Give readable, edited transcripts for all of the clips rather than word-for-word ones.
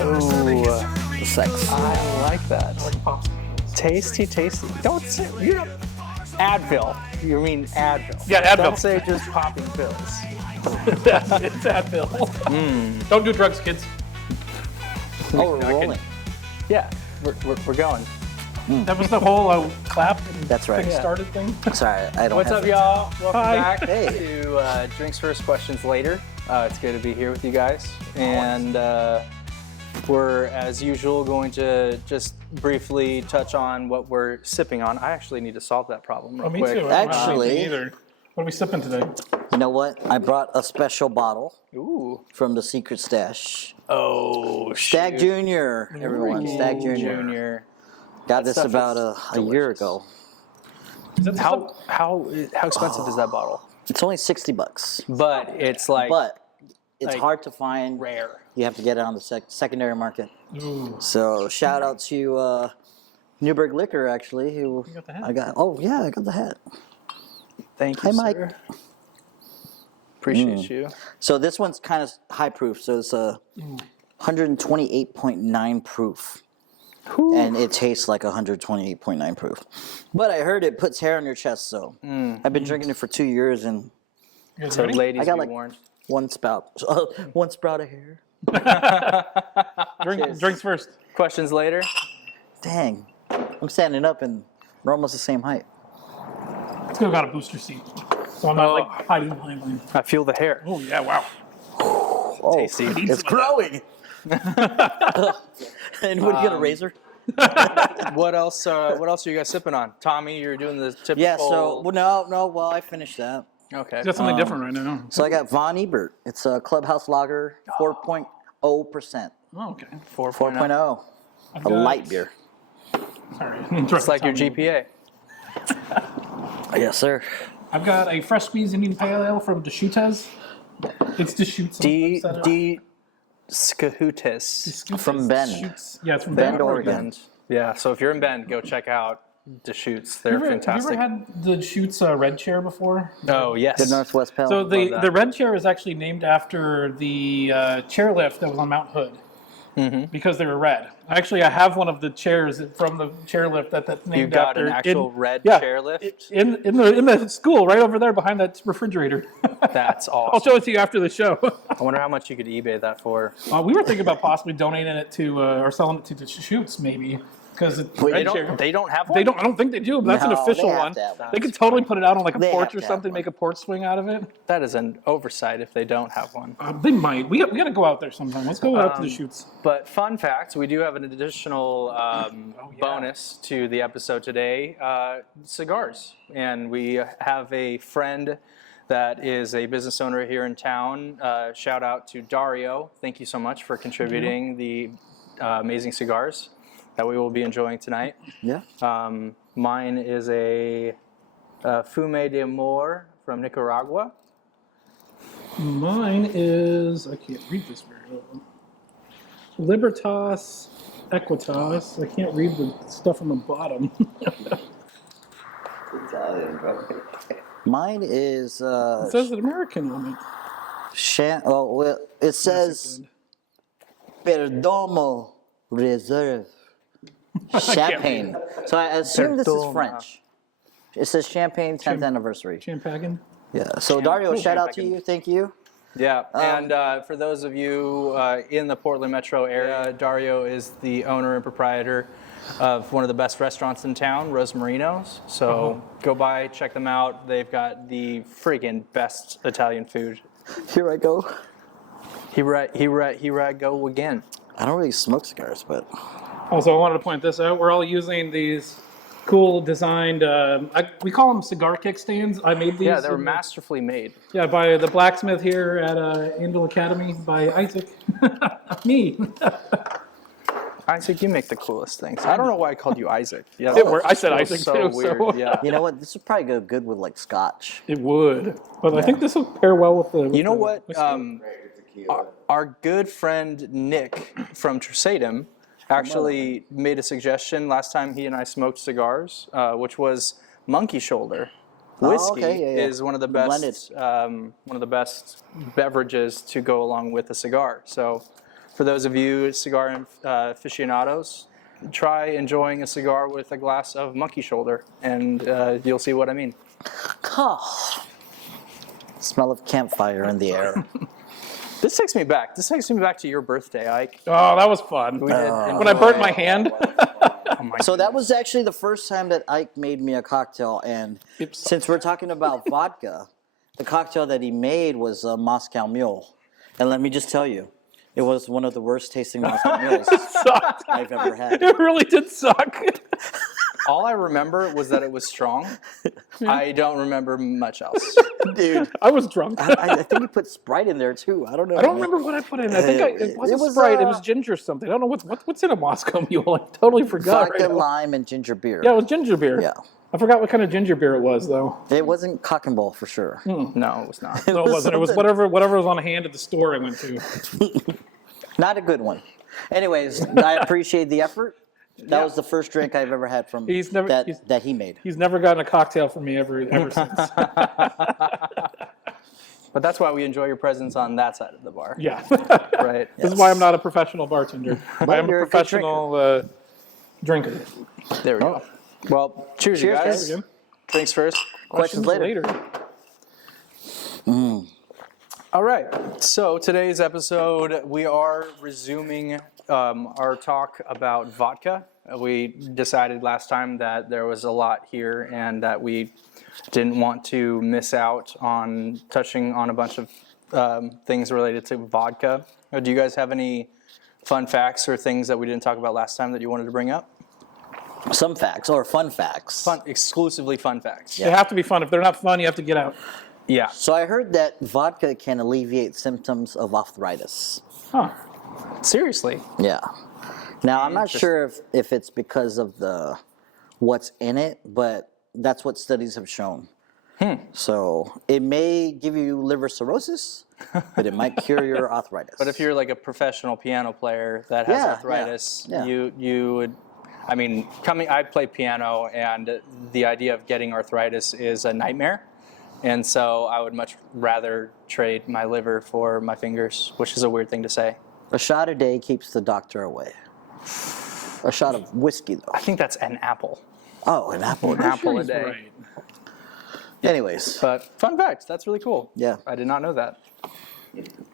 Ooh, The sex. I like that. Pops. Tasty, tasty. Don't say you're not Advil. You mean Advil? Yeah, Advil. Don't say just popping pills. It's Advil. Don't do drugs, kids. Oh, we're rolling. Yeah, we're going. That was the whole clap and That's right. thing Yeah. started thing. Sorry, I don't What's have up, it. y'all? Welcome Hi. back Hey. to Drinks First, Questions Later. It's good to be here with you guys. And we're, as usual, going to just briefly touch on what we're sipping on. I actually need to solve that problem real Oh, me quick. too. I don't know Actually- anything either. What are we sipping today? You know what? I brought a special bottle Ooh. from the Secret Stash. Oh, Stag Junior, everyone. Stag Junior. Junior. Got this stuff about is a year delicious. ago. Is that the stuff? How expensive is that bottle? It's only $60, But it's like but it's like hard to find. rare. You have to get it on the secondary market. Ooh. So shout out to Newberg Liquor, actually. Who You got the hat? I got? Oh yeah, I got the hat. Thank you, Hi, Mike. sir. Appreciate you. So this one's kind of high proof. So it's a 128.9 proof. And it tastes like 128.9 proof. But I heard it puts hair on your chest, so I've been drinking it for 2 years and You guys So ready? ladies, I got be like warned. one sprout of hair. Drinks first. Questions later. Dang, I'm standing up and we're almost the same height. Still got a booster seat. So I'm not like hiding behind mine. I feel the hair. Oh, yeah, wow. Oh, Tasty. it's growing. Anybody got a razor? What else? What else are you guys sipping on? Tommy, you're doing the typical. Yeah. So well, I finished that. Okay. You got something different right now. So I got Von Ebert. It's a Clubhouse Lager, 4.0%. Oh, okay. 4.0. 4.0. A light beer. Sorry. It's like your GPA. Yes, sir. I've got a fresh squeezed Indian Pale Ale from Deschutes. It's Deschutes. D Scahutis. From Bend. Deschutes. Yeah, it's from Bend, Bend, Oregon. Bend. Yeah. So if you're in Bend, go check out Deschutes. They're Have you fantastic. ever had the Deschutes red chair before? Oh yes. The Northwest Pale. So love the that. the red chair is actually named after the chairlift that was on Mount Hood because they were red. Actually, I have one of the chairs from the chairlift that's named You got after an actual red yeah, chairlift? in the school right over there behind that refrigerator. That's I'll awesome. show it to you after the show. I wonder how much you could eBay that for. We were thinking about possibly donating it to or selling it to the Shoots maybe because They don't have one. They don't. I don't think they do. But that's an No, official they have one. to have one. They could totally put it out on like a They porch have or to have something, one. make a porch swing out of it. That is an oversight if they don't have one. They might. We got to go out there sometime. Let's go out to the Shoots. But fun fact, we do have an additional bonus to the episode today, cigars. And we have a friend that is a business owner here in town. Shout out to Dario. Thank you so much for contributing the amazing cigars that we will be enjoying tonight. Yeah. Mine is a Fume de Amor from Nicaragua. Mine is, I can't read this very well. Libertas Equitas. I can't read the stuff on the bottom. Mine is It says an American on it. it says Perdomo Reserve Champagne. So I assume this is Perdomo. French. It says Champagne 10th anniversary. Champagne. Yeah. So Dario, shout out to Champagne. you. Thank you. Yeah, and for those of you in the Portland metro area, Dario is the owner and proprietor of one of the best restaurants in town, Rosemarino's. So go by, check them out. They've got the friggin' best Italian food. Here I go. Here I go again. I don't really smoke cigars, but Also, I wanted to point this out. We're all using these cool designed, we call them cigar kickstands. I made these. Yeah, they were masterfully made. Yeah, by the blacksmith here at Angel Academy by Isaac. Me. Isaac, you make the coolest things. I don't know why I called you Isaac. Yeah, I said feels Isaac so too, weird. so- Yeah. you know what? This would probably go good with like scotch. It would. But I think this will pair well with the. You know what? Our good friend Nick from Trusadum actually made a suggestion last time he and I smoked cigars, which was monkey shoulder. Whiskey yeah. is one of the Blended. best beverages to go along with a cigar. So for those of you cigar aficionados, try enjoying a cigar with a glass of monkey shoulder, and you'll see what I mean. Oh, smell of campfire in the air. This takes me back. This takes me back to your birthday, Ike. Oh, that was fun. We did When I burnt my hand. Oh my So that was actually the first time that Ike made me a cocktail, and since we're talking about vodka, the cocktail that he made was a Moscow Mule. And let me just tell you, it was one of the worst tasting Moscow Mules Sucked. I've ever had. It really did suck. All I remember was that it was strong. I don't remember much else. Dude, I was drunk. I think you put Sprite in there too. I don't know. I don't remember what I put in. I think it wasn't was, Sprite. It was ginger something. I don't know what's in a Moscow Mule. I totally forgot. Vodka, right now. lime, and ginger beer. Yeah, it was ginger beer. Yeah. I forgot what kind of ginger beer it was though. It wasn't Cock and Bull for sure. No, it was not. No, it wasn't. It was whatever was on hand at the store I went to. Not a good one. Anyways, I appreciate the effort. That was the first drink I've ever had from that he made. He's never gotten a cocktail from me ever since. But that's why we enjoy your presence on that side of the bar. Yeah. Right. This is why I'm not a professional bartender. I am a you're a good professional drinker. There we go. Well, cheers, you Cheers, guys. guys. Drinks first. Questions later. All right. So today's episode, we are resuming our talk about vodka. We decided last time that there was a lot here and that we didn't want to miss out on touching on a bunch of things related to vodka. Do you guys have any fun facts or things that we didn't talk about last time that you wanted to bring up? Some facts or fun facts. Exclusively fun facts. They have to be fun. If they're not fun, you have to get out. Yeah. So I heard that vodka can alleviate symptoms of arthritis. Huh. Seriously. Yeah. Now I'm not sure if it's because of what's in it, but that's what studies have shown. So it may give you liver cirrhosis, but it might cure your arthritis. But if you're like a professional piano player that has arthritis, yeah. you would. I mean, I play piano, and the idea of getting arthritis is a nightmare. And so I would much rather trade my liver for my fingers, which is a weird thing to say. A shot a day keeps the doctor away. A shot of whiskey, though. I think that's an apple. Oh, an apple. An apple a He's day. right. Anyways, But fun fact, that's really cool. Yeah. I did not know that.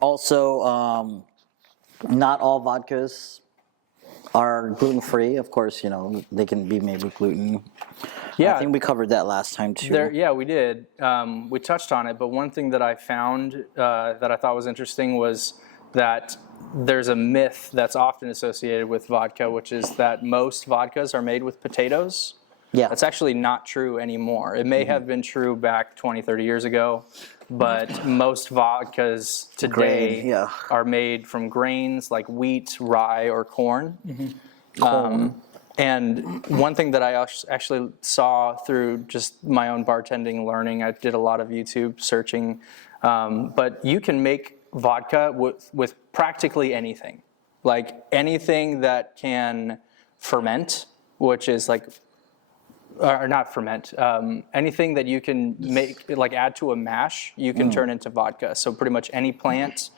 also, not all vodkas are gluten-free. Of course, they can be made with gluten. Yeah. I think we covered that last time, too. Yeah, we did. We touched on it, but one thing that I found that I thought was interesting was that there's a myth that's often associated with vodka, which is that most vodkas are made with potatoes. Yeah. That's actually not true anymore. It may have been true back 20, 30 years ago, but most vodkas today Grain, yeah. are made from grains like wheat, rye, or corn. And one thing that I actually saw through just my own bartending learning, I did a lot of YouTube searching, but you can make vodka with practically anything. Like anything that can ferment, which is like, or not ferment, anything that you can make, like add to a mash, you can turn into vodka. So pretty much any plant,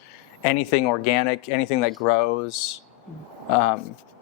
anything organic, anything that grows,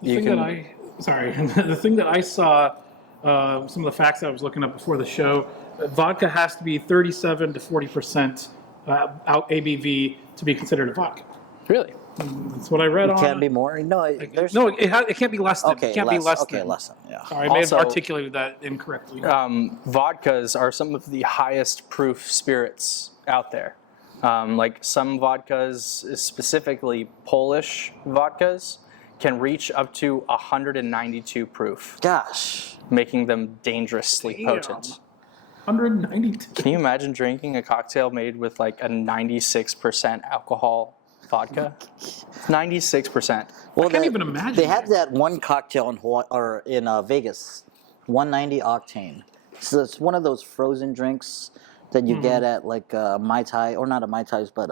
you can... The thing that I saw, some of the facts I was looking up before the show, vodka has to be 37 to 40% out ABV to be considered a vodka. Really? That's what I read on. It can't be more? No, there's... No, it can't be less than. Okay, it can't be less okay, than. less than, yeah. Sorry, I may have Also, articulated that incorrectly. Vodkas are some of the highest proof spirits out there. Like some vodkas, specifically Polish vodkas, can reach up to 192 proof, Gosh. making them dangerously potent. 192. Can you imagine drinking a cocktail made with like a 96% alcohol vodka? 96%. Well, I can't even imagine They that. have that one cocktail in Vegas, 190 octane. So it's one of those frozen drinks that you get at like Mai Tai, or not a Mai Tais, but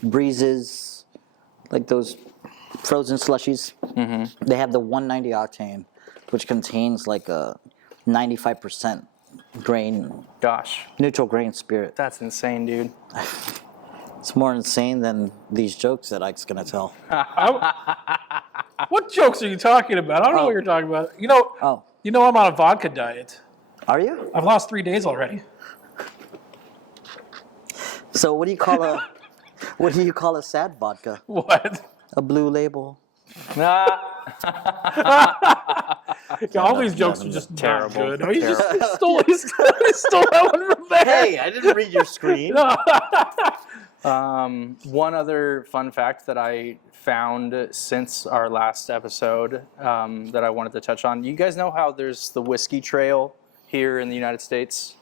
Breezes, like those frozen slushies. They have the 190 octane, which contains like a 95% grain, Gosh, neutral grain spirit. that's insane, dude. It's more insane than these jokes that Ike's gonna tell. What jokes are you talking about? I don't know what you're talking about. You know, I'm on a vodka diet. Are you? I've lost 3 days already. So what do you call a sad vodka? What? A blue label. All these jokes are just terrible. Not good. Oh, he stole that one from there. Hey, I didn't read your screen. One other fun fact that I found since our last episode that I wanted to touch on. You guys know how there's the whiskey trail here in the United States?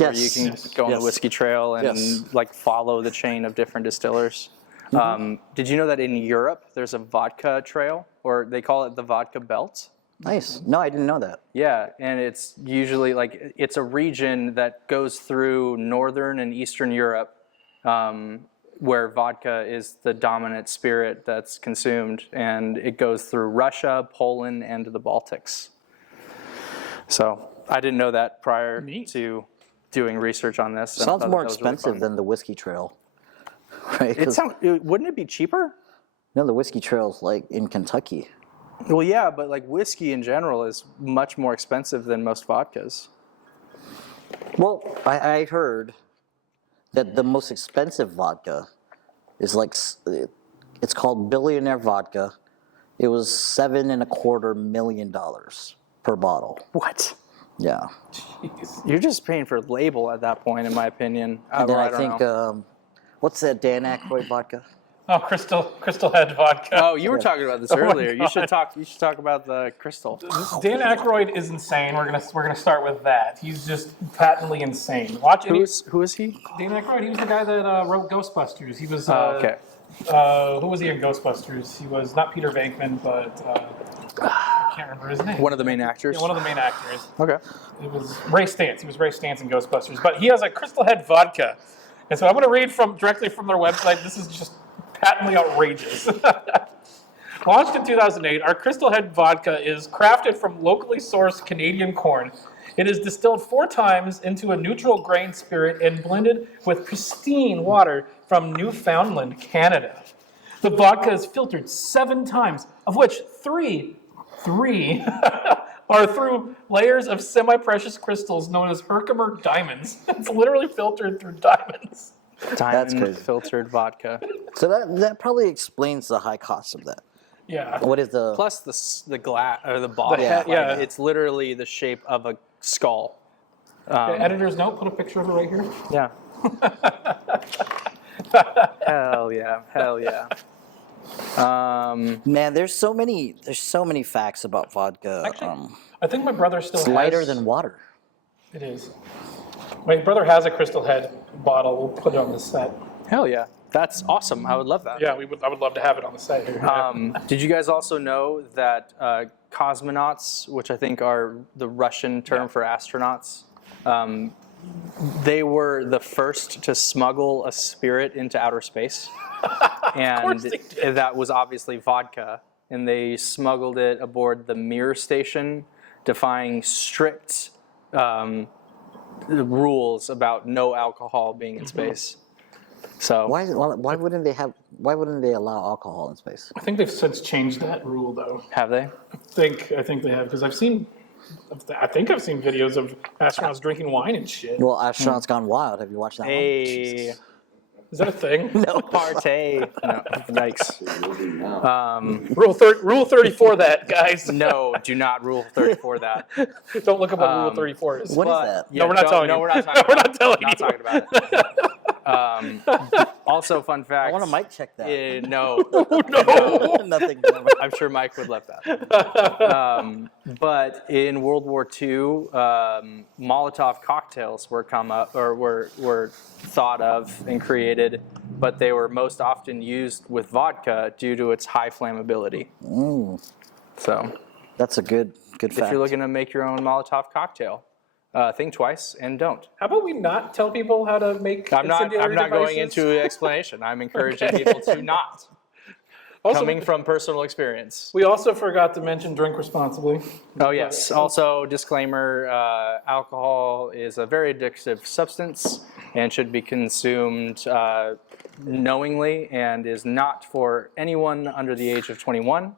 Yes. Where you can go on the whiskey trail and like follow the chain of different distillers. Did you know that in Europe there's a vodka trail, or they call it the vodka belt? Nice. No, I didn't know that. Yeah, and it's usually like it's a region that goes through northern and eastern Europe, where vodka is the dominant spirit that's consumed, and it goes through Russia, Poland, and the Baltics. So I didn't know that prior to doing research on this. Sounds more expensive than the whiskey trail, right? Wouldn't it be cheaper? No, the whiskey trail's like in Kentucky. Well, yeah, but like whiskey in general is much more expensive than most vodkas. Well, I heard that the most expensive vodka is like, it's called Billionaire Vodka. It was $7.25 million per bottle. What? Yeah. Jeez. You're just paying for label at that point, in my opinion. And then I don't think, know. what's that Dan Aykroyd vodka? Oh, Crystal Head vodka. Oh, you were talking about this earlier. You should talk about the Crystal. Dan Aykroyd is insane. We're gonna start with that. He's just patently insane. Watch Who is he? Dan Aykroyd. He was the guy that wrote Ghostbusters. He was. Okay. Who was he in Ghostbusters? He was not Peter Venkman, but I can't remember his name. One of the main actors. Yeah, one of the main actors. Okay. It was Ray Stantz. He was Ray Stantz in Ghostbusters. But he has a Crystal Head vodka, and so I'm going to read directly from their website. This is just patently outrageous. Launched in 2008, our Crystal Head vodka is crafted from locally sourced Canadian corn. It is distilled 4 times into a neutral grain spirit and blended with pristine water from Newfoundland, Canada. The vodka is filtered 7 times, of which 3 are through layers of semi-precious crystals known as Herkimer diamonds. It's literally filtered through diamonds. Diamond crazy. filtered vodka. So that probably explains the high cost of that. Yeah. What is the... Plus the glass or the bottle. head, yeah. It's literally the shape of a skull. Editor's note, put a picture of it right here. Yeah. Hell yeah. Hell yeah. Man, there's so many facts about vodka. Actually, I think my brother still It's has... lighter than water. It is. My brother has a Crystal Head bottle. We'll put it on the set. Hell yeah. That's awesome. I would love that. Yeah, I would love to have it on the set here. Did you guys also know that cosmonauts, which I think are the Russian term for astronauts, they were the first to smuggle a spirit into outer space? And that was obviously vodka. And they smuggled it aboard the Mir station, defying strict rules about no alcohol being in space. So Why wouldn't they allow alcohol in space? I think they've since changed that rule, though. have they? I think they have, because I've seen videos of astronauts drinking wine and shit. Well, Astronauts Gone Wild. Have you watched that Hey, one? Is that a thing? No. partay. No, yikes. Rule 34 that, guys. No, do not rule 34 that. Don't look up what Rule 34 is. What is that? No, we're not telling you. No, we're not talking We're about not telling Not you. talking about it. Also, fun fact. I want to mic check that. No. No. Nothing. I'm sure Mike would love that. But in World War II, Molotov cocktails were were thought of and created, but they were most often used with vodka due to its high flammability. So, That's a good fact. if you're looking to make your own Molotov cocktail, think twice and don't. How about we not tell people how to make I'm not incendiary going devices? into explanation. I'm encouraging people to not. Also, coming from personal experience. We also forgot to mention drink responsibly. Oh, yes. Also, disclaimer, alcohol is a very addictive substance and should be consumed knowingly and is not for anyone under the age of 21.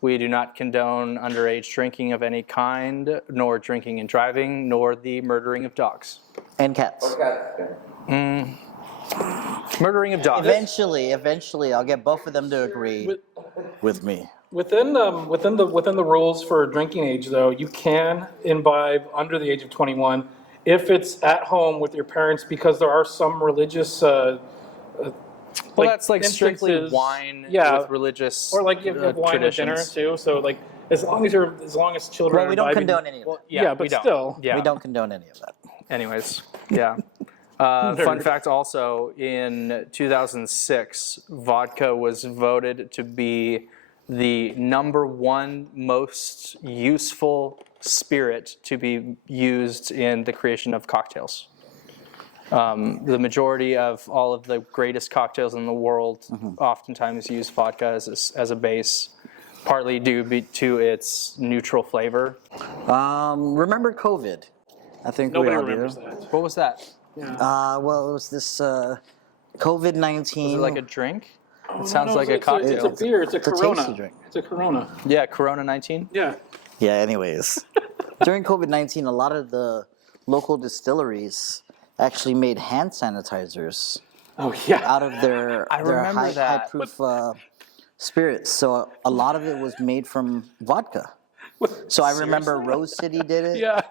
We do not condone underage drinking of any kind, nor drinking and driving, nor the murdering of dogs. And cats. Murdering of dogs. Eventually, I'll get both of them to agree with me. Within the rules for drinking age, though, you can imbibe under the age of 21 if it's at home with your parents, because there are some religious. Well, that's like strictly instances- wine yeah, with religious or like you have wine at dinner traditions. too. So like as long as children. Well, are we don't imbibing- condone any of that. Yeah, we but don't. still. Yeah. We don't condone any of that. Anyways, yeah. Fun fact also, in 2006, vodka was voted to be the #1 most useful spirit to be used in the creation of cocktails. The majority of all of the greatest cocktails in the world oftentimes use vodka as a base, partly due to its neutral flavor. Remember COVID? I think Nobody we all remembers do. that. What was that? Well, it was this COVID-19. Is it like a drink? Oh, It sounds like a cocktail. It's a beer. It's a It's a Corona. tasty drink. It's a Corona. Yeah, Corona 19. Yeah. Yeah, anyways. During COVID-19, a lot of the local distilleries actually made hand sanitizers Oh yeah. out of their remember high that. proof spirits. So a lot of it was made from vodka. So I remember Rose City did it. Yeah.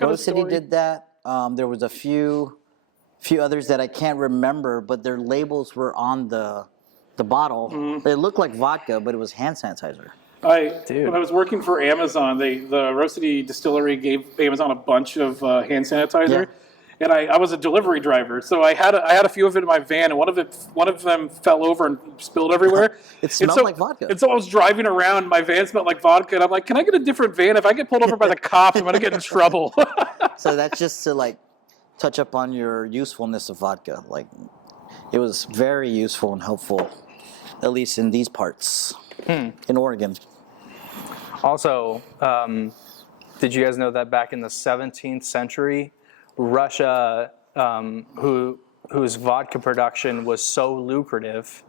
Rose City did that. There was a few others that I can't remember, but their labels were on the bottle. They looked like vodka, but it was hand sanitizer. When I was working for Amazon, the Rose City Distillery gave Amazon a bunch of hand sanitizer, and I was a delivery driver, so I had a few of it in my van, and one of them fell over and spilled everywhere. It smelled like vodka. And so I was driving around, my van smelled like vodka, and I'm like, can I get a different van? If I get pulled over by the cops, I'm gonna get in trouble. So that's just to like touch up on your usefulness of vodka. Like it was very useful and helpful, at least in these parts in Oregon. Also, did you guys know that back in the 17th century, Russia, whose vodka production was so lucrative,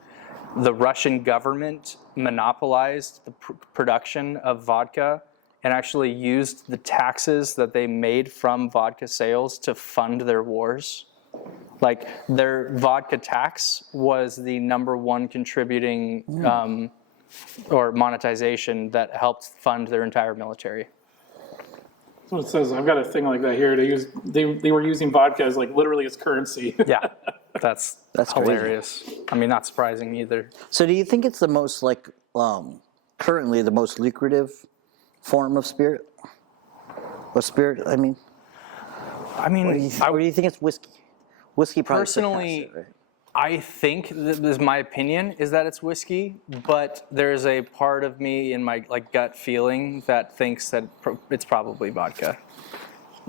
the Russian government monopolized the production of vodka and actually used the taxes that they made from vodka sales to fund their wars. Like their vodka tax was the #1 contributing or monetization that helped fund their entire military. That's what it says. I've got a thing like that here. They were using vodka as like literally as currency. Yeah, that's That's hilarious. I mean, not surprising either. So do you think it's the most like currently the most lucrative form of spirit? Or spirit, I mean. I mean, Or do you think it's whiskey? Whiskey probably personally, surpassed it, right? I think this is my opinion is that it's whiskey, but there's a part of me in my like gut feeling that thinks that it's probably vodka.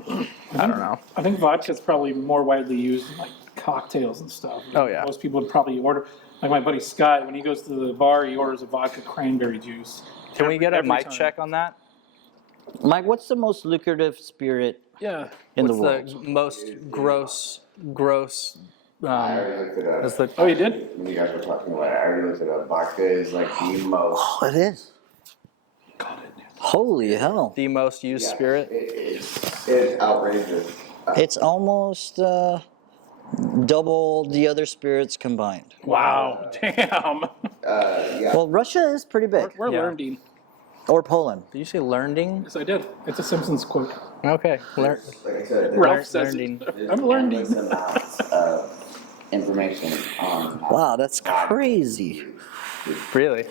I don't know. I think vodka is probably more widely used in like cocktails and stuff. Oh, yeah. Most people would probably order. Like my buddy Scott, when he goes to the bar, he orders a vodka cranberry juice. Can we get a Every mic time. check on that? Mike, what's the most lucrative spirit Yeah. in What's the world? the most gross? I already looked it up. That's the Oh, you did? When you guys were talking about it, I already looked it up. Vodka is like the most. Oh, it is. Holy hell. the most used spirit. It's outrageous. It's almost double the other spirits combined. Wow. Damn. Yeah. Well, Russia is pretty big. We're Yeah. learning. Or Poland. Did you say learning? Yes, I did. It's a Simpsons quote. Okay, Like I said, Ralph says learning. it. there's I'm learning. endless amounts of information on Wow, that's crazy. Really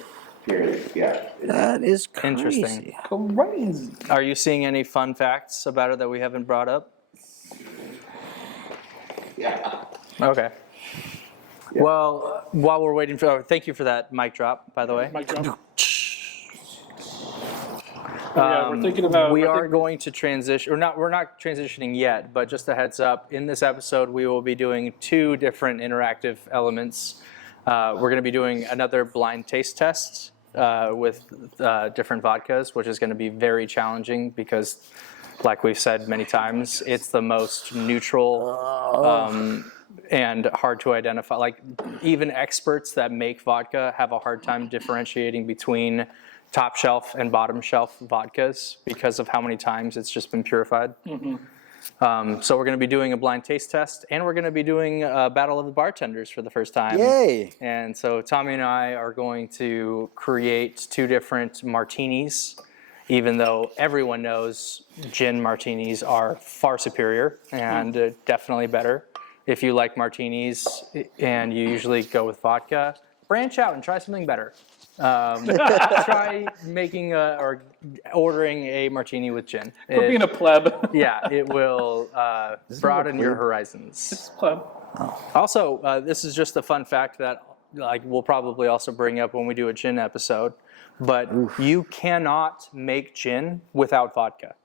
period. Yeah. That is crazy. interesting. Crazy. Are you seeing any fun facts about it that we haven't brought up? Yeah. Okay. Well, while we're waiting for, thank you for that mic drop, by the way. Mic drop. Yeah, we're thinking about. We I are think- going to transition, or not, we're not transitioning yet, but just a heads up, in this episode, we will be doing 2 different interactive elements. We're going to be doing another blind taste test with different vodkas, which is going to be very challenging because, like we've said many times, it's the most neutral and hard to identify. Like, even experts that make vodka have a hard time differentiating between top shelf and bottom shelf vodkas because of how many times it's just been purified. So we're going to be doing a blind taste test, and we're going to be doing a battle of the bartenders for the first time. Yay! And so Tommy and I are going to create 2 different martinis, even though everyone knows gin martinis are far superior and definitely better. If you like martinis and you usually go with vodka, branch out and try something better. Try making or ordering a martini with gin. We're being a pleb. Yeah, it will broaden your horizons. It's pleb. Also, this is just a fun fact that we'll probably also bring up when we do a gin episode, but you cannot make gin without vodka.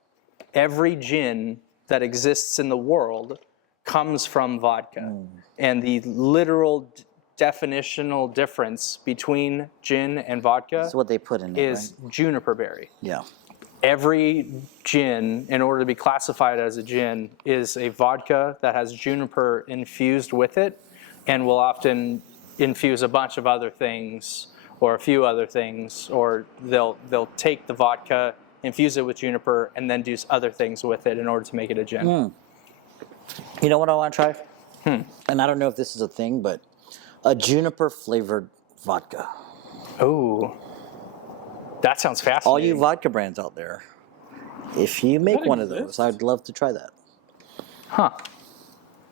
Every gin that exists in the world comes from vodka. And the literal definitional difference between gin and vodka That's what they put in it, is juniper berry. Yeah. Every gin, in order to be classified as a gin, is a vodka that has juniper infused with it, and will often infuse a bunch of other things or a few other things, or they'll take the vodka, infuse it with juniper, and then do other things with it in order to make it a gin. You know what I want to try? And I don't know if this is a thing, but a juniper flavored vodka. Oh, that sounds fascinating. All you vodka brands out there, if you make That one of exists? those, I'd love to try that. Huh.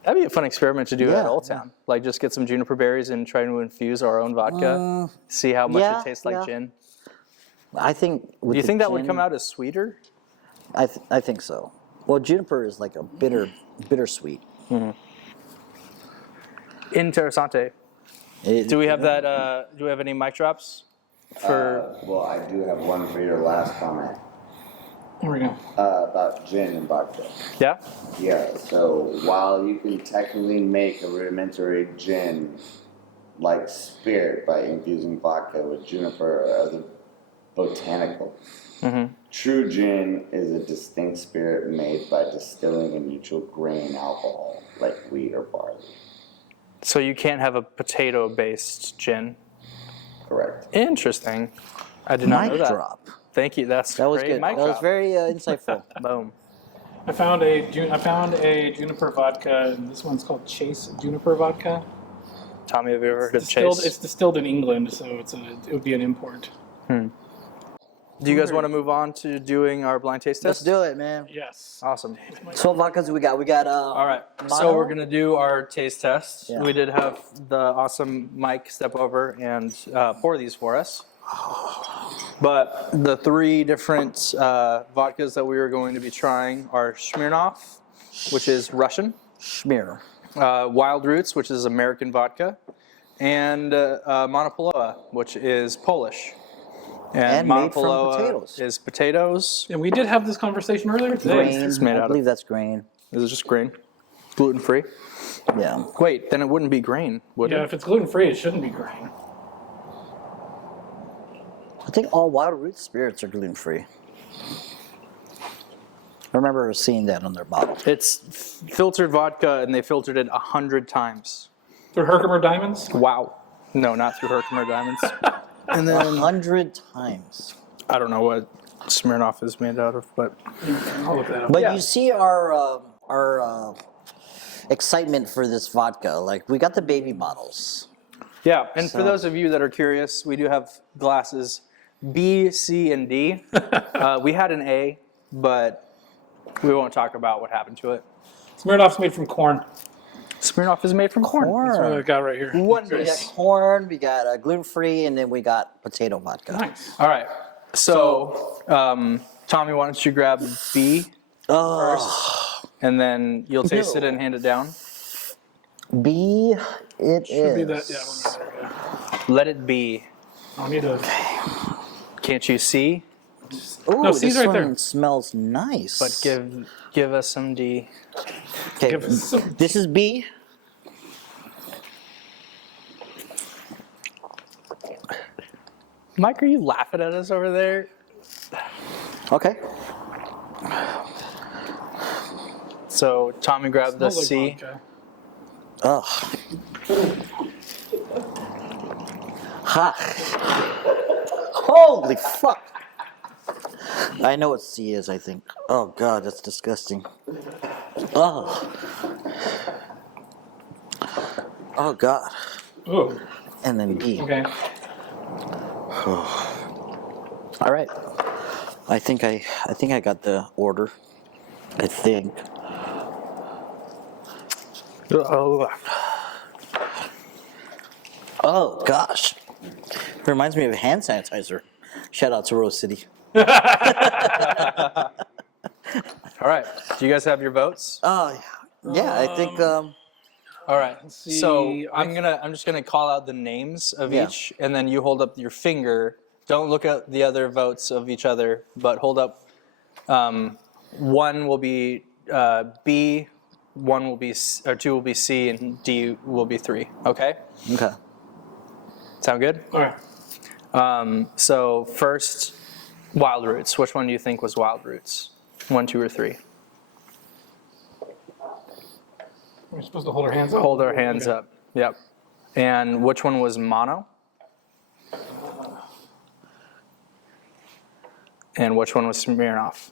That'd be a fun experiment to do at Yeah, Old Town. Like, just get some juniper berries and try to infuse our own vodka. See how much yeah, it tastes like yeah. gin. I think. Do you think that would come out as sweeter? I think so. Well, juniper is like a bittersweet. Interessante. Do we have that? Do we have any mic drops? Well, I do have one for your last comment Here we go. about gin and vodka. Yeah. Yeah, so while you can technically make a rudimentary gin like spirit by infusing vodka with juniper or other botanical, true gin is a distinct spirit made by distilling a neutral grain alcohol like wheat or barley. So you can't have a potato-based gin. Correct. Interesting. I did not know Mic that. drop. Thank you. That's That was great. good. Mic That was drop. very insightful. Boom. I found a juniper vodka, and this one's called Chase Juniper Vodka. Tommy, have you ever heard of Distilled, Chase? it's distilled in England, so it would be an import. Do you guys want to move on to doing our blind taste Let's test? do it, man. Yes. Awesome. So what vodkas do we got? We got All right. So mono? we're going to do our taste test. Yeah. We did have the awesome Mike step over and pour these for us. But the 3 different vodkas that we are going to be trying are Smirnoff, which is Russian, Schmear. Wild Roots, which is American vodka, and Monopoloa, which is Polish. And made from Monopoloa potatoes. is potatoes. And we did have this conversation earlier today. Grain. It's made out I of- believe that's grain. Is it just grain? Gluten free? Yeah. Wait, then it wouldn't be grain, would Yeah, it? if it's gluten free, it shouldn't be grain. I think all wild root spirits are gluten free. I remember seeing that on their bottle. It's filtered vodka, and they filtered it 100 times. Through Herkimer Diamonds? Wow. No, not through Herkimer Diamonds. And then 100 times. I don't know what Smirnoff is made out of, but I'll look that up. But Yeah. you see our excitement for this vodka. Like, we got the baby bottles. yeah. And for So- those of you that are curious, we do have glasses B, C, and D. We had an A, but we won't talk about what happened to it. Smirnoff's made from corn. Smirnoff is made from corn. That's what I got right here. We got corn, we got gluten free, and then we got potato vodka. Nice. All right. So, Tommy, why don't you grab B Oh, and then you'll taste it and hand it down. B, it Should be is. that. Yeah, there we go. Let it be. I'll need to. Can't you see? Ooh, No, C's this right there. one smells nice. But give us some D. Okay, give us some- this is B. Mike, are you laughing at us over there? Okay. So Tommy grabbed the Smells like C. vodka. Ugh. Ha. Holy fuck. I know what C is, I think. Oh god, that's disgusting. Oh. Oh god. Ooh. And then D. Okay. All right. I think I got the order. I think. Oh gosh. Reminds me of hand sanitizer. Shout out to Rose City. All right. Do you guys have your votes? Yeah, I think All right. So see. I'm just gonna call out the names of Yeah. each, and then you hold up your finger. Don't look at the other votes of each other, but hold up. One will be B, one will be or two will be C, and D will be 3. Okay. okay. Sound good? All right. So first, Wild Roots. Which one do you think was Wild Roots? 1, 2, or 3? We're supposed to hold our hands up. Hold our hands Okay. up. Yep. And which one was Mono? And which one was Smirnoff?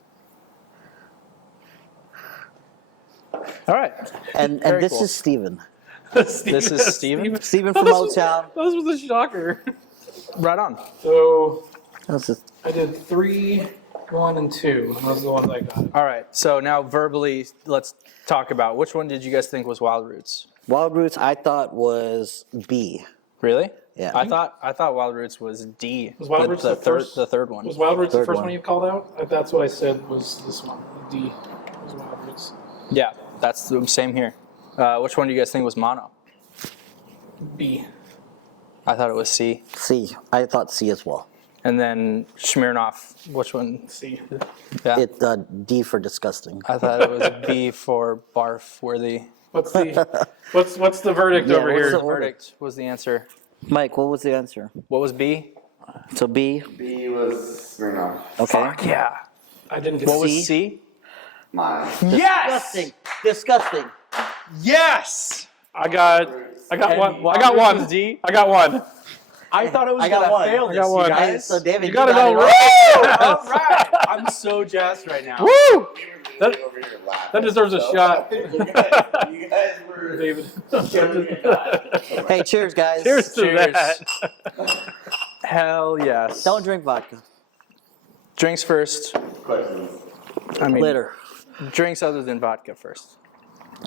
All right. And Very this cool. is Steven. This is Steven? Steven from O-Town. This was a shocker. Right on. So This is- I did 3, 1, and 2. Those are the ones I got. All right. So now verbally, let's talk about which one did you guys think was Wild Roots? Wild Roots I thought was B. Really? Yeah. I thought Wild Roots was D. Was Wild Roots the first? The third one. Was Wild Roots the Third first one. one you called out? That's what I said was this one. D was Wild Roots. Yeah, that's the same here. Which one do you guys think was Mono? B. I thought it was C. C. I thought C as well. And then Smirnoff, which one? C. Yeah. It D for disgusting. I thought it was B for barf worthy. What's the what's the verdict Yeah, over what's here? the- Verdict was the answer. Mike, what was the answer? What was B? So B. B was Smirnoff. Okay. Yeah. I didn't get What was C. C? Mine. Disgusting. Disgusting. Yes! I got And one. I Wild got Roots one. was D? I got one. I thought it was I got gonna one. fail I this, got one. you guys. So David, You got it all it right. All right. I'm so jazzed right now. Woo! That, over here laughing. That deserves a shot. You guys were. David. Hey, cheers, guys. Cheers to Cheers. that. Hell yes. Don't drink vodka. Drinks first. Questions. I mean, Later. drinks other than vodka first.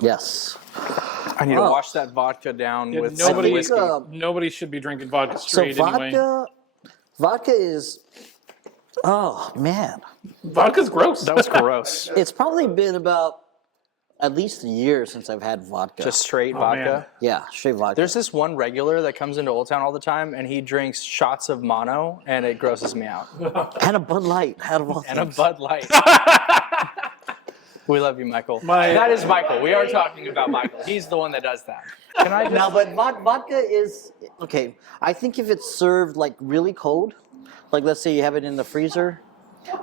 Yes. I need to Oh. wash that vodka down Yeah, with nobody- some whiskey. Nobody should be drinking vodka So straight anyway. vodka is. Oh man, Vodka's gross. That was gross. it's probably been about at least a year since I've had vodka. Just straight Oh, vodka. man. yeah, straight vodka. There's this one regular that comes into Old Town all the time, and he drinks shots of mono, and it grosses me out. and a Bud Light out of all And a things. Bud Light. We love you, Michael. My- That is Michael. We are talking about Michael. He's the one that does that. Can I Now, but vodka is okay. I think if it's served like really cold, like let's say you have it in the freezer,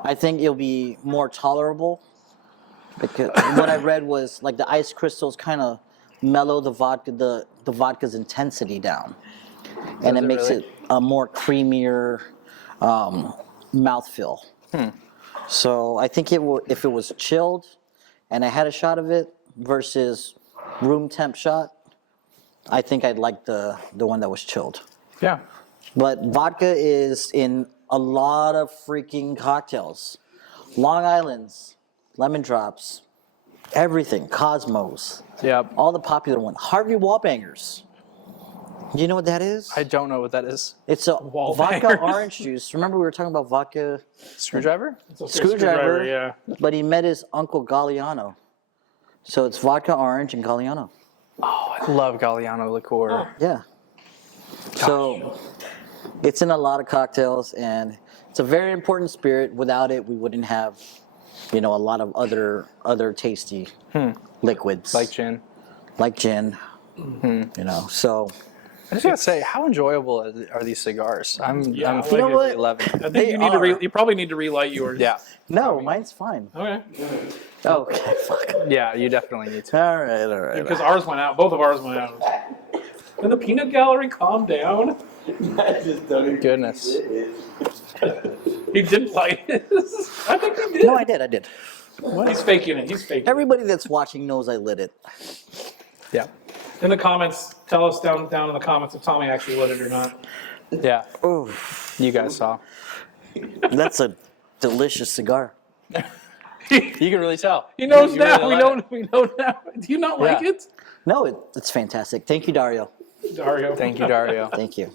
I think it'll be more tolerable. Because what I read was like the ice crystals kind of mellow the vodka, the vodka's intensity down, and Does it it makes really? it a more creamier mouthfeel. So I think it will if it was chilled, and I had a shot of it versus room temp shot. I think I'd like the one that was chilled. Yeah. But vodka is in a lot of freaking cocktails. Long Island's, lemon drops, everything, Cosmos, Yep. all the popular ones. Harvey Wallbangers. Do you know what that is? I don't know what that is. It's a Wallbangers. vodka orange juice. Remember we were talking about vodka, Screwdriver? It's a Screwdriver. Yeah. but he met his uncle Galliano. So it's vodka orange and Galliano. Oh, I love Galliano liqueur. Yeah. So it's in a lot of cocktails, and it's a very important spirit. Without it, we wouldn't have, a lot of other tasty liquids Like gin. like gin. So I just gotta say, how enjoyable are these cigars? I'm Yeah, I like really it. loving it. I think you need to you probably need to relight yours. Yeah, No, mine's fine. Okay. Oh, okay, fuck. yeah, you definitely need to. All right. Because ours went out. Both of ours went out. Can the peanut gallery calm down? I just don't even Goodness. He didn't light his. I think he did. No, I did. He's faking it. He's faking it. Everybody that's watching knows I lit it. Yeah, In the comments, tell us down in the comments if Tommy actually lit it or not. yeah. Ooh, You guys saw. that's a delicious cigar. You can really tell. He knows You now. really let it. We know now. Do you not like Yeah. it? No, it's fantastic. Thank you, Dario. Dario. Thank you, Dario. Thank you.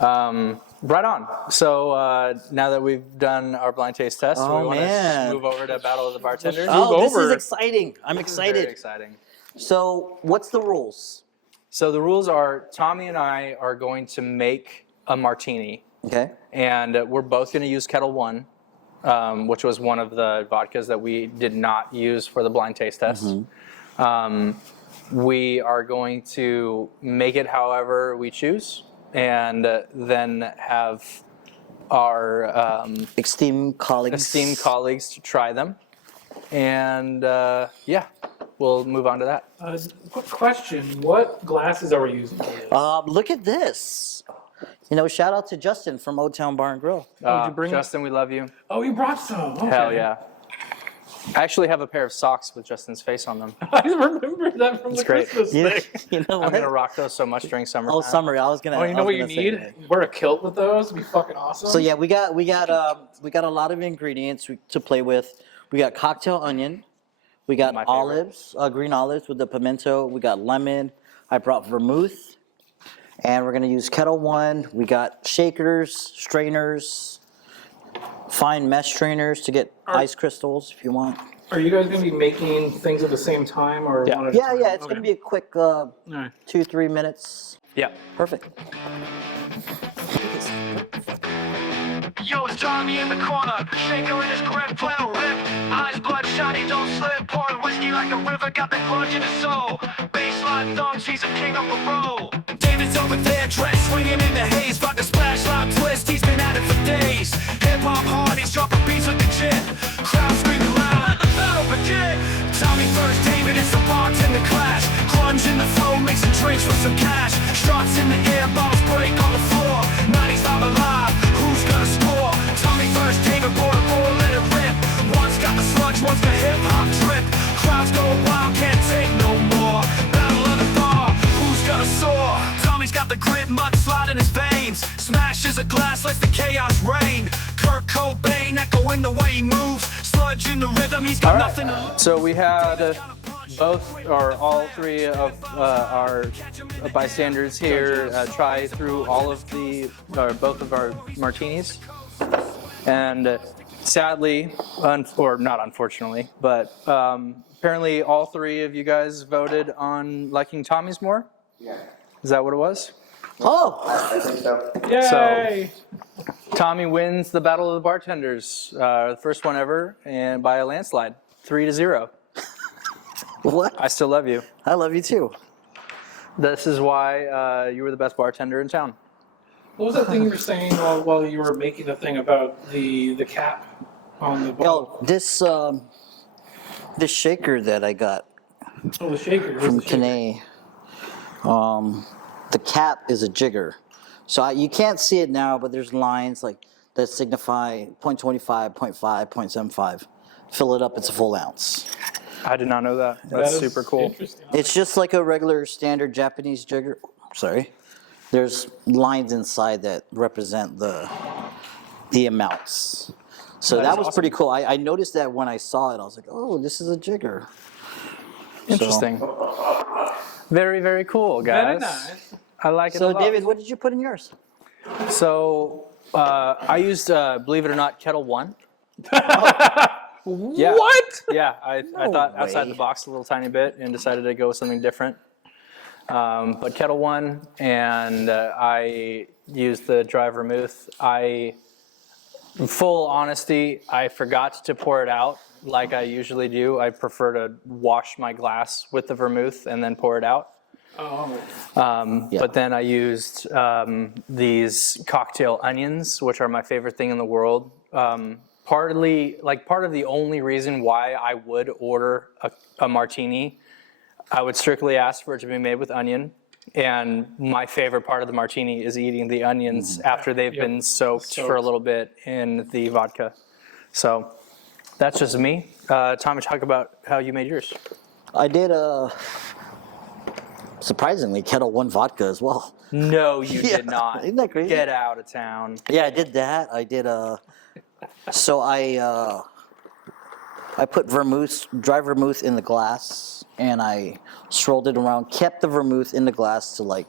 Right on. So now that we've done our blind taste test, Oh, we want man. to move over to Battle of the Bartenders. Oh, this over. is exciting. I'm This is very excited. exciting. So, what's the rules? So the rules are Tommy and I are going to make a martini, Okay. and we're both going to use Kettle One, which was one of the vodkas that we did not use for the blind taste test. We are going to make it however we choose, and then have our Esteemed colleagues. esteemed colleagues to try them. And yeah, we'll move on to that. Quick question. What glasses are we using for this? Look at this. Shout out to Justin from Old Town Bar and Grill. you bring it? Justin, we love you. Oh, you brought some. Okay. Hell yeah. I actually have a pair of socks with Justin's face on them. I remember that from the great. Christmas You, thing. you know I'm what? gonna rock those so much during summer. Oh, summer. I was gonna. Oh, you know I was what you gonna say need? that. Wear a kilt with those. It'd be fucking awesome. So yeah, we got a lot of ingredients to play with. We got cocktail onion. We got My favorite. olives, green olives with the pimento. We got lemon. I brought vermouth, and we're gonna use Kettle One. We got shakers, strainers, fine mesh strainers to get ice crystals if you want. Are you guys going to be making things at the same time or Yeah. one at a Yeah, time? yeah, it's gonna be a quick All right. 2-3 minutes. Yeah. Perfect. Yo, it's Tommy in the corner, shaker in his grip, flannel rip. Eyes bloodshot, he don't slip, pouring whiskey like a river, got the grudge in his soul. Baseline thumbs, he's a king of the roll. David's over there, dressed, swinging in the haze, vodka splash, loud twist, he's been at it for days. Hip hop hard, he's dropping beats with the gin. Crowd screaming loud, let the battle begin. Tommy first, David, it's the bartender clash. Plunge in the flow, mixing drinks with some cash. Shots in the air, bottles break on the floor. 95 alive, who's gonna score? Tommy first, David, pour a roll, let it rip. One's got the sludge, one's the hip hop trip. Crowds go wild, can't take no more. Battle of the bar, who's gonna soar? Tommy's got the grit, mud slide in his veins. Smashes a glass, lets the chaos reign. Kurt Cobain, echoing the way he moves. Sludge in the rhythm, he's got nothing to lose. So we had both or all three of our bystanders here try through all of both of our martinis, and sadly, or not unfortunately, but apparently all three of you guys voted on liking Tommy's more. Yeah, Is that what it was? Oh, I think so. Yay! Tommy wins the Battle of the Bartenders, the first one ever, and by a landslide, 3-0. what? I still love you. I love you too. This is why you were the best bartender in town. What was that thing you were saying while you were making the thing about the cap on the bottle? Yo, this shaker that I got Oh, the shaker. from Where's the shaker? Kane, the cap is a jigger. So you can't see it now, but there's lines like that signify 0.25, 0.5, 0.75. Fill it up, it's a full ounce. I did not know that. That That's is super cool. interesting. It's just like a regular standard Japanese jigger. Sorry. There's lines inside that represent the amounts. So that was pretty cool. I noticed that when I saw it, I was like, oh, this is a jigger. Interesting. Very, very cool, guys. Very nice. I like it a So lot. David, what did you put in yours? So I used, believe it or not, Kettle One. Yeah. What? Yeah, I thought outside way. the box a little tiny bit and decided to go with something different. But Kettle One, and I used the dry vermouth. In full honesty, I forgot to pour it out like I usually do. I prefer to wash my glass with the vermouth and then pour it out. Oh. Yeah. But then I used these cocktail onions, which are my favorite thing in the world. Part of the only reason why I would order a martini, I would strictly ask for it to be made with onion. And my favorite part of the martini is eating the onions after they've been soaked for a little bit in the vodka. So that's just me. Tommy, talk about how you made yours. I did surprisingly Kettle One vodka as well. No, you Yeah, did not. isn't that crazy? Get out of town. Yeah, I did that. I did so I put dry vermouth in the glass, and I swirled it around, kept the vermouth in the glass to like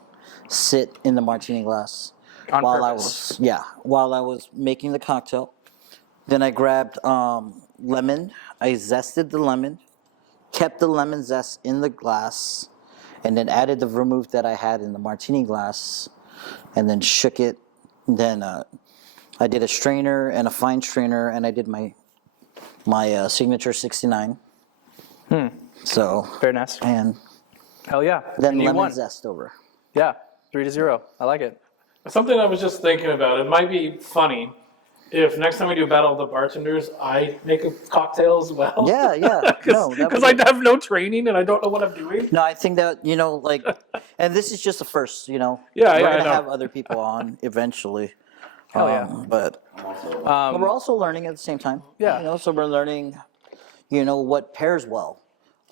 sit in the martini glass On while purpose. while I was making the cocktail. Then I grabbed lemon. I zested the lemon, kept the lemon zest in the glass, and then added the vermouth that I had in the martini glass, and then shook it. Then I did a strainer and a fine strainer, and I did my signature 69. So Very nice. and Hell yeah. then And you lemon won. zest over. Yeah, 3-0. I like it. Something I was just thinking about. It might be funny if next time we do a Battle of the Bartenders, I make a cocktail as well. Yeah, yeah. No, that Because would I have no training and I don't know what I'm doing. No, I think that, like, and this is just the first, Yeah, We're yeah, I going to know. have other people on eventually. Hell yeah. But we're also learning at the same time. Yeah. So we're learning, what pairs well.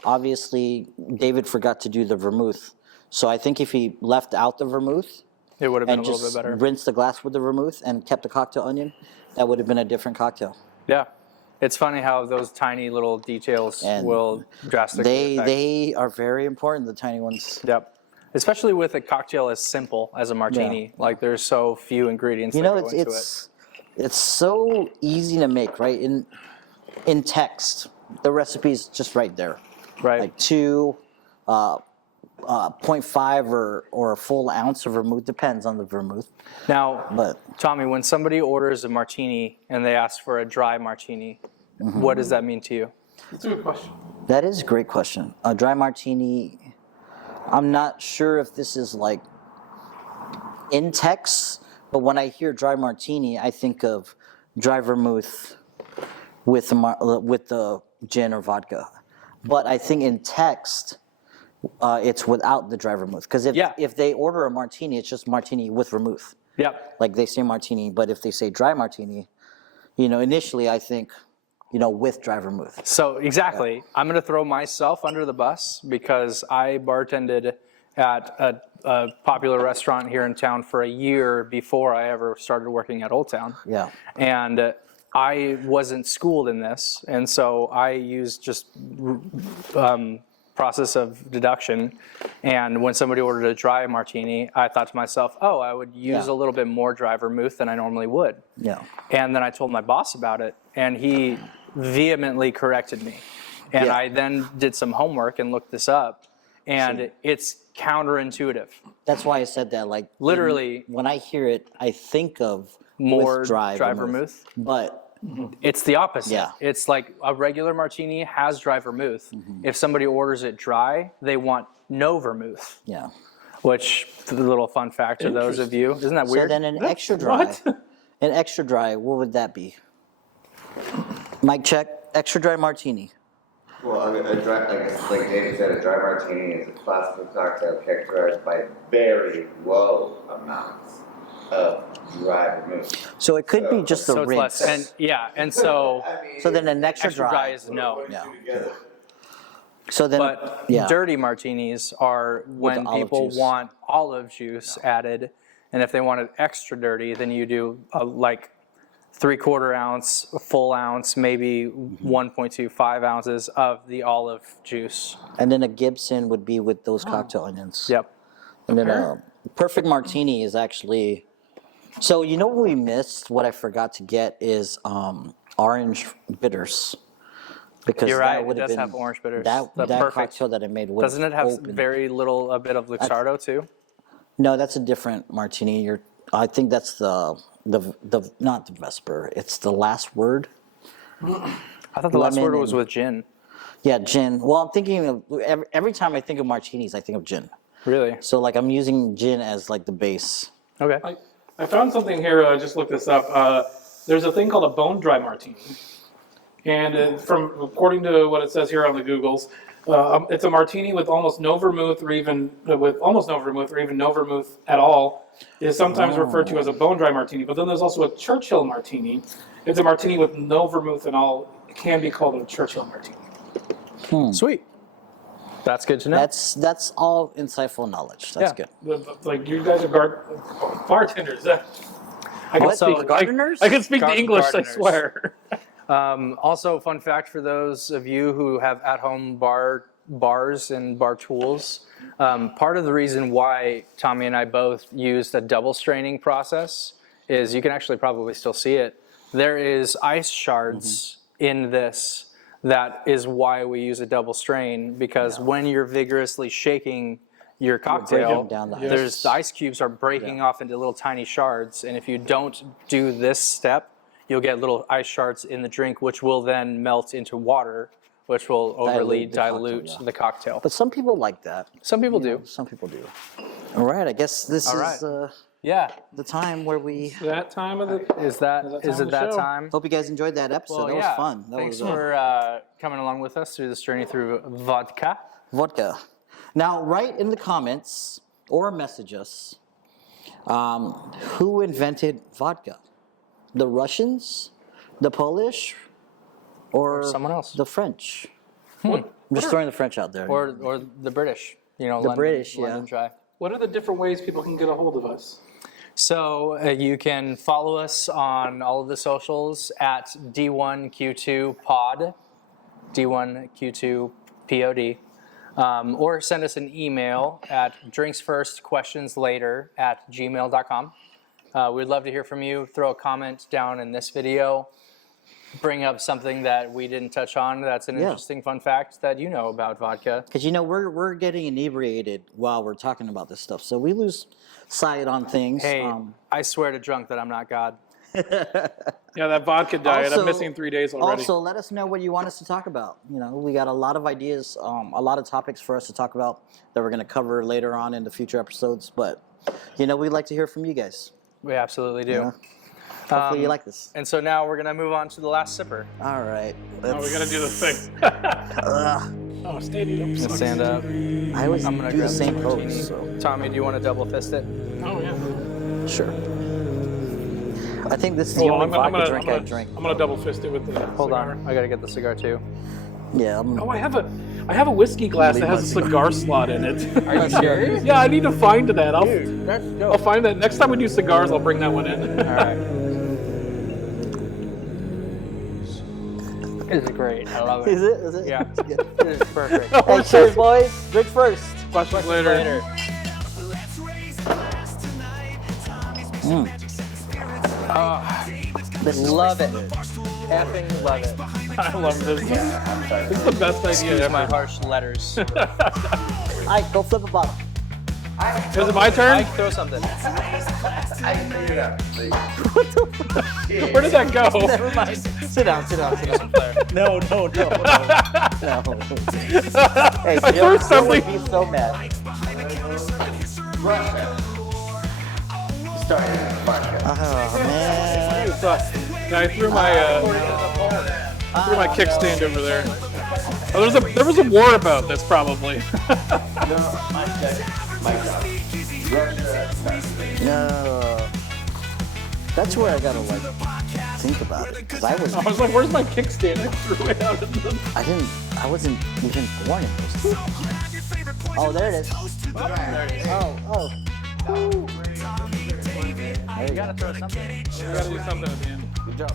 Obviously, David forgot to do the vermouth. So I think if he left out the vermouth It would have been and a little bit just better. rinsed the glass with the vermouth and kept the cocktail onion, that would have been a different cocktail. Yeah. It's funny how those tiny little details And will drastically affect. They are very important, the tiny ones. Yep. Especially with a cocktail as simple as a martini. Like there's so few ingredients that go into it. It's so easy to make, right? In text, the recipe is just right there. Right. Like 0.5 or a full ounce of vermouth, depends on the vermouth. Now, But Tommy, when somebody orders a martini and they ask for a dry martini, what does that mean to you? That's a good question. that is a great question. A dry martini, I'm not sure if this is like in text, but when I hear dry martini, I think of dry vermouth with the gin or vodka. But I think in text, it's without the dry vermouth. Because if they order a martini, it's just martini with vermouth. Yep. Like they say martini, but if they say dry martini, initially I think, with dry vermouth. So exactly, I'm going to throw myself under the bus because I bartended at a popular restaurant here in town for a year before I ever started working at Old Town. Yeah. And I wasn't schooled in this, and so I used just process of deduction. And when somebody ordered a dry martini, I thought to myself, oh, I would use Yeah. a little bit more dry vermouth than I normally would. Yeah. And then I told my boss about it, and he vehemently corrected me. And Yeah. I then did some homework and looked this up, and it's counterintuitive. That's why I said that. Like Literally, when I hear it, I think of more with dry vermouth. But It's the opposite. Yeah. It's like a regular martini has dry vermouth. If somebody orders it dry, they want no vermouth, yeah. which the little fun fact to those of you. Isn't that So weird? then an extra dry. What? An extra dry, what would that be? Mic check. Extra dry martini. Well, a dry, I guess, like David said, a dry martini is a classical cocktail characterized by very low amounts of dry vermouth. So it could be just the so it's rinse. less. And so So then an extra extra dry dry. is no. Yeah. So then, But yeah. dirty martinis are when the olive people juice. want olive juice added. And if they want it extra dirty, then you do like 3/4 ounce, a full ounce, maybe 1.25 ounces of the olive juice. And then a Gibson would be with those cocktail onions. Yep. And then a perfect martini is actually. So you know what we missed? What I forgot to get is orange bitters. Because You're that right, it would have does been have orange bitters. That The perfect. cocktail that I made would Doesn't it have opened. very little, a bit of Luxardo too? No, that's a different martini. I think that's the not the Vesper. It's the last word. I thought the last Lemon word was and- with gin. Yeah, gin. Well, I'm thinking of every time I think of martinis, I think of gin. Really? So like I'm using gin as like the base. Okay. I found something here. I just looked this up. There's a thing called a bone dry martini, and according to what it says here on the Googles, it's a martini with almost no vermouth, or even no vermouth at all. It is sometimes referred to as a bone dry martini. But then there's also a Churchill martini. It's a martini with no vermouth at all. It can be called a Churchill martini. Sweet. That's good to know. That's all insightful knowledge. That's Yeah. good. Like you guys are bartenders. I can Also, speak, gardeners? I can speak the English. Gardeners. I swear. Also, fun fact for those of you who have at-home bars and bar tools, part of the reason why Tommy and I both used a double straining process is you can actually probably still see it. There is ice shards in this. That is why we use a double strain, because when you're vigorously shaking your cocktail, breaking down the ice. the ice cubes are breaking off into little tiny shards, and if you don't do this step, you'll get little ice shards in the drink, which will then melt into water, which will overly dilute the cocktail. But some people like that. Some people do. Some people do. All right, I guess this All is Yeah. the time where we That time of the Is it of the that show? time? hope you guys enjoyed that episode. Well, that yeah. was fun. That Thanks was for coming along with us through this journey through vodka. vodka. Now, write in the comments or message us who invented vodka? The Russians, the Polish, or someone else. The French? I'm just throwing the French out there. Or the British. You know, The British, yeah. London Dry. What are the different ways people can get a hold of us? So you can follow us on all of the socials at D1Q2 pod, D1Q2 POD, or send us an email at drinksfirstquestionslater@gmail.com. We'd love to hear from you. Throw a comment down in this video. Bring up something that we didn't touch on that's an interesting fun fact that you know about vodka. Because we're getting inebriated while we're talking about this stuff, so we lose sight on things. Hey, I swear to drunk that I'm not God. Yeah, that vodka diet. I'm missing 3 days already. Also, let us know what you want us to talk about. We got a lot of ideas, a lot of topics for us to talk about that we're going to cover later on in the future episodes. But we'd like to hear from you guys. We absolutely do. Yeah. Hopefully you like this. And so now we're going to move on to the last sipper. All right. Oh, we gotta do the thing. Oh, stadium. Let's stand up. I always I'm going to do the grab same the pose. martini. So. Tommy, do you want to double fist it? Oh yeah. Sure. I think this is the only vodka drink I drink. I'm gonna double fist it with the Hold cigar. on. I got to get the cigar too. Yeah. Oh, I have a whiskey glass that has a cigar slot in it. Are you serious? Yeah, I need to find that. Let's go. I'll find that next time we do cigars. I'll bring that one in. All right. This is great. I love it. Is it? Is it? Yeah. It's good. This is perfect. Hey, cheers, boys. Drink first. Questions later. Love it. Effing love it. I love this. This is the best idea Excuse ever. my harsh letters. All right, go flip a bottle. Is it my turn? Mike, throw something. I figured it out. Where did that go? Never mind. Sit down. No. Hey, I threw Jill something. would be so mad. Russia. Starting vodka. Oh, man. I threw my kickstand over there. Oh, there was a war about this probably. No. That's where I gotta think about it. Because I I was like, where's my kickstand? I threw it out of them. I wasn't even born in those days. Oh, there it is. Oh. You gotta throw something. We gotta do something at the end. Good job.